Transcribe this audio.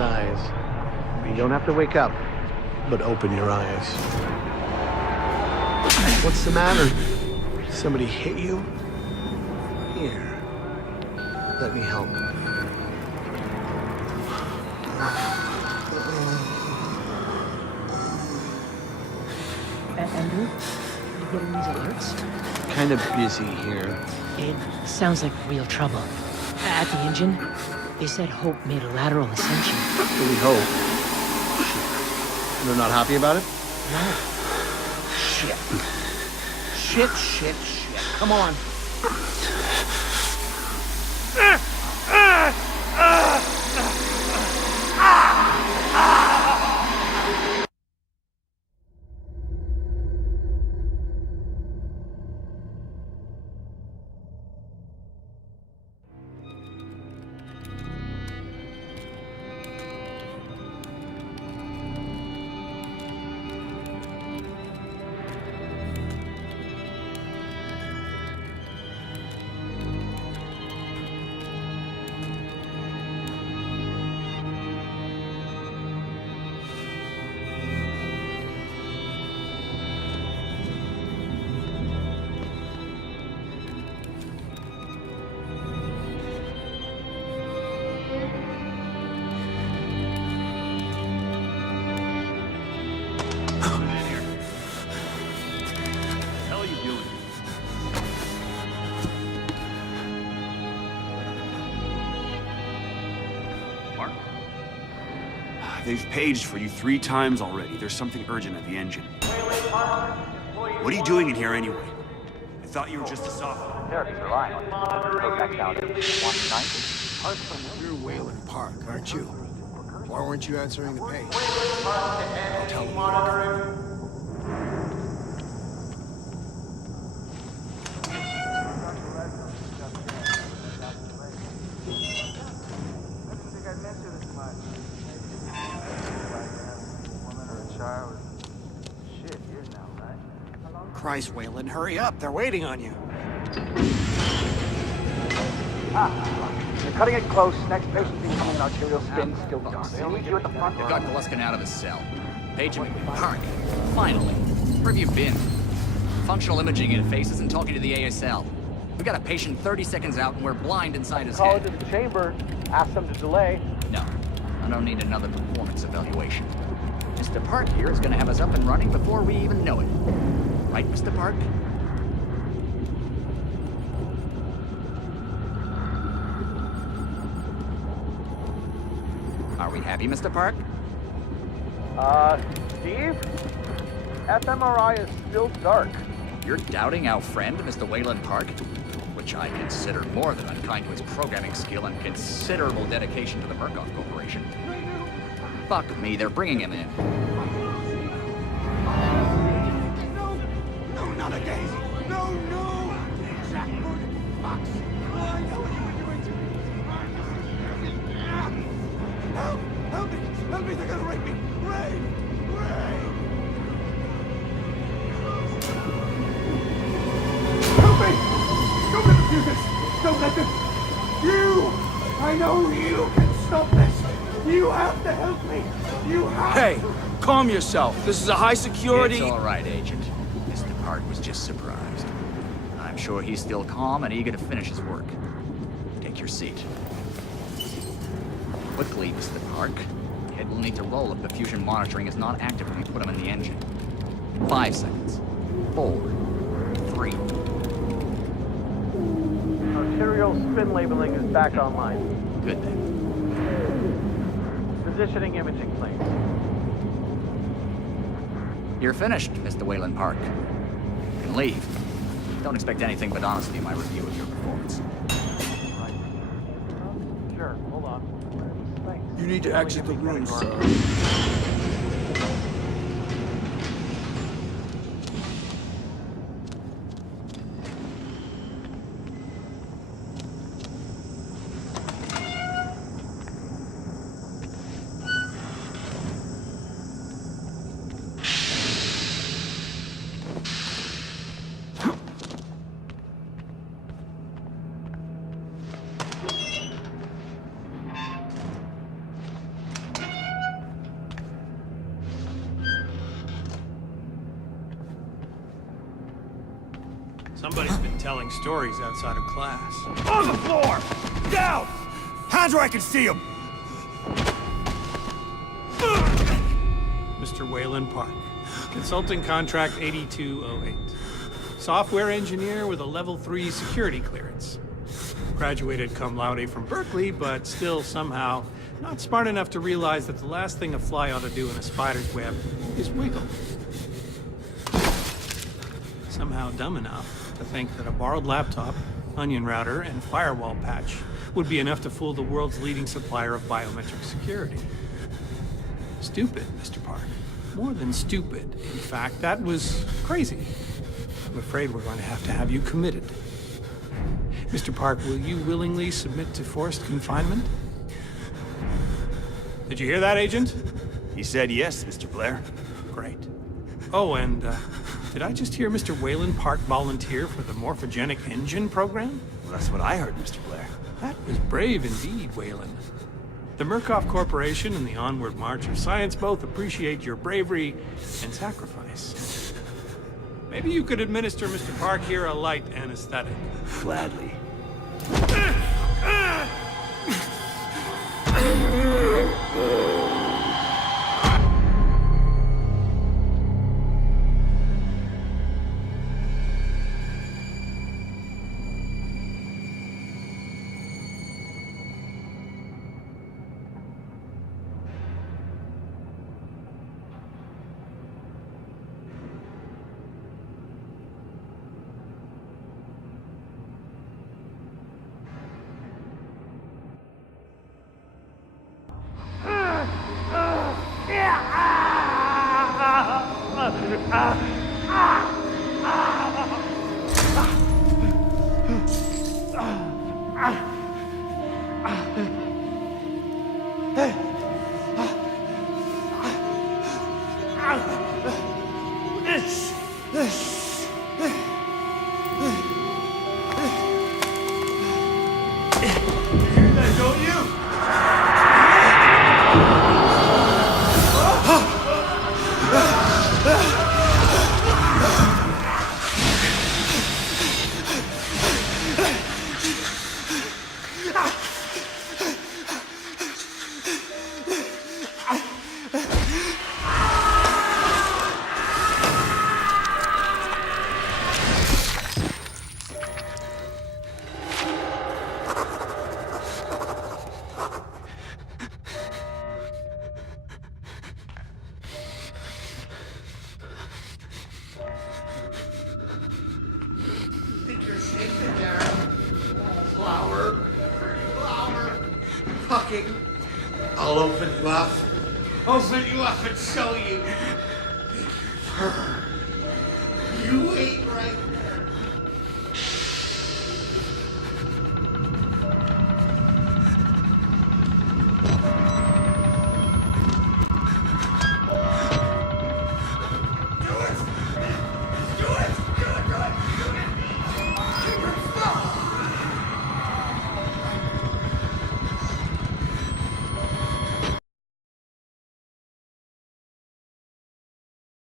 eyes. You don't have to wake up, but open your eyes. What's the matter? Somebody hit you? Here. Let me help. Andrew, you getting these alerts? Kind of busy here. It sounds like real trouble. At the engine, they said Hope made a lateral ascension. We hope. They're not happy about it? No. Shit. Shit. Come on. They've paged for you 3 times already. There's something urgent at the engine. What are you doing in here anyway? I thought you were just a sophomore. Therapy's relying on you. Go back down to 190. You're Wayland Park, aren't you? Why weren't you answering the page? I'll tell them. Christ, Wayland, hurry up. They're waiting on you. You're cutting it close. Next patient being an arterial spin, still gone. They need you at the front. They got Gluskin out of his cell. Page him. Park. Finally. Where have you been? Functional imaging interface isn't talking to the ASL. We got a patient 30 seconds out and we're blind inside his Call head. into the chamber. Ask them to delay. No. I don't need another performance evaluation. Mr. Park here is going to have us up and running before we even know it. Right, Mr. Park? Are we happy, Mr. Park? Steve? fMRI is still dark. You're doubting our friend, Mr. Wayland Park? Which I consider more than unkind to his programming skill and considerable dedication to the Murkoff Corporation. Fuck me, they're bringing him in. No, not again. No! Jackwood, Fox. I know what you were doing to me. Help me, they're gonna rape me. Ray! Help me! Don't let them do this! Don't let them... I know you can stop this! You have to help me! You have Hey, calm yourself. This is a high security... It's all right, Agent. Mr. Park was just surprised. I'm sure he's still calm and eager to finish his work. Take your seat. Quickly, Mr. Park. The head will need to roll if the fusion monitoring is not active when we put him in the engine. 5 seconds. 4. 3. Arterial spin labeling is back online. Good thing. Positioning imaging, please. You're finished, Mr. Wayland Park. You can leave. Don't expect anything but honesty in my review of your performance. Sure, hold on. Thanks. You need to exit the room, sir. Somebody's been telling stories outside of class. On the floor! Down! Hands where I can see him! Mr. Wayland Park. Consulting contract 8208. Software engineer with a level 3 security clearance. Graduated cum laude from Berkeley, but still somehow not smart enough to realize that the last thing a fly ought to do in a spider's web is wiggle. Somehow dumb enough to think that a borrowed laptop, onion router, and firewall patch would be enough to fool the world's leading supplier of biometric security. Stupid, Mr. Park. More than stupid. In fact, that was crazy. I'm afraid we're going to have you committed. Mr. Park, will you willingly submit to forced confinement? Did you hear that, Agent? He said yes, Mr. Blair. Great. Oh, and did I just hear Mr. Wayland Park volunteer for the morphogenic engine program? Well, that's what I heard, Mr. Blair. That was brave indeed, Wayland. The Murkoff Corporation and the Onward March of Science both appreciate your bravery and sacrifice. Maybe you could administer Mr. Park here a light anesthetic. Gladly. I'll open you up. Open you up and show you.